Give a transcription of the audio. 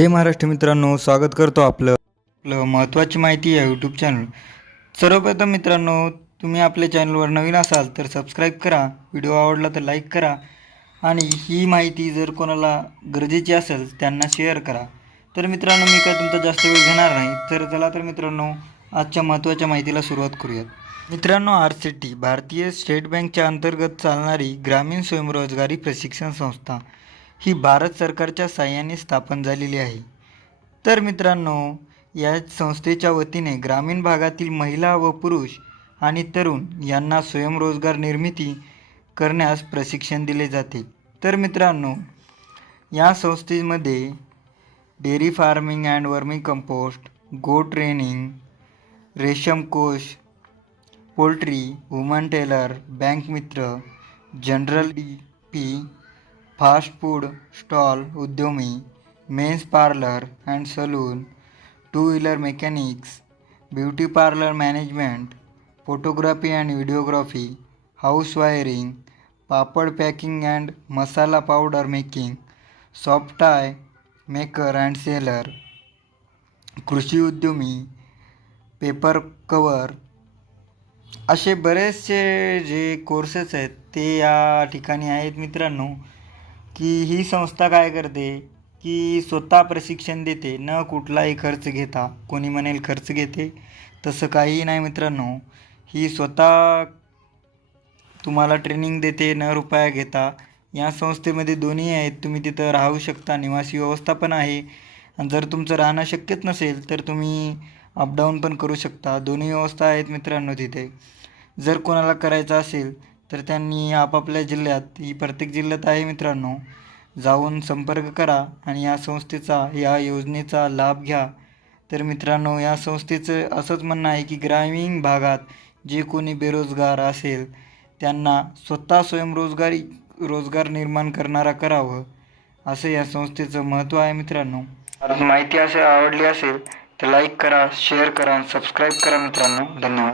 जय महाराष्ट्र मित्रांनो स्वागत करतो आपलं. आपलं महत्त्वाची माहिती या यूट्यूब चॅनल सर्वप्रथम मित्रांनो तुम्ही आपल्या चॅनलवर नवीन असाल तर सबस्क्राईब करा व्हिडिओ आवडला तर लाईक करा आणि ही माहिती जर कोणाला गरजेची असेल त्यांना शेअर करा. तर मित्रांनो मी काय तुमचा जास्त वेळ घेणार नाही तर चला तर मित्रांनो आजच्या महत्त्वाच्या माहितीला सुरुवात करूयात. मित्रांनो आर सी टी भारतीय स्टेट बँकच्या अंतर्गत चालणारी ग्रामीण स्वयंरोजगारी प्रशिक्षण संस्था. ही भारत सरकारच्या साह्याने स्थापन झालेली आहे. तर मित्रांनो या संस्थेच्या वतीने ग्रामीण भागातील महिला व पुरुष आणि तरुण यांना स्वयंरोजगार निर्मिती करण्यास प्रशिक्षण दिले जाते. तर मित्रांनो या संस्थेमध्ये dairy farming and vermicompost go training रेशम कोश पोल्ट्री वुमन टेलर बँक मित्र general D P fast food stall उद्यमी men's parlour and salon two wheeler mechanics beauty parlour management photography and videography house wiring papad packing and masala powder making soft toy maker and seller कृषी उद्यमी paper cover असे बरेचसे जे courses आहेत ते या ठिकाणी आहेत मित्रांनो. की ही संस्था काय करते? की स्वतः प्रशिक्षण देते न कुठलाही खर्च घेता. कोणी म्हणेल खर्च घेते तसं काहीही नाही मित्रांनो. ही स्वतः तुम्हाला ट्रेनिंग देते न रुपया घेता. या संस्थेमध्ये दोन्ही आहेत तुम्ही तिथं राहू शकता. निवासी व्यवस्था पण आहे. आणि जर तुमचं राहणं शक्यच नसेल तर तुम्ही अपडाऊन पण करू शकता. दोन्ही व्यवस्था आहेत मित्रांनो तिथे. जर कोणाला करायचं असेल तर त्यांनी आपापल्या जिल्ह्यात ही प्रत्येक जिल्ह्यात आहे मित्रांनो जाऊन संपर्क करा आणि या संस्थेचा या योजनेचा लाभ घ्या. तर मित्रांनो या संस्थेचं असंच म्हणणं आहे की ग्रामीण भागात जे कोणी बेरोजगार असेल त्यांना स्वतः स्वयंरोजगारी रोजगार निर्माण करणारा करावं असं या संस्थेचं महत्त्व आहे मित्रांनो. माहिती असे आवडली असेल तर लाईक करा शेअर करा सबस्क्राईब करा मित्रांनो. धन्यवाद.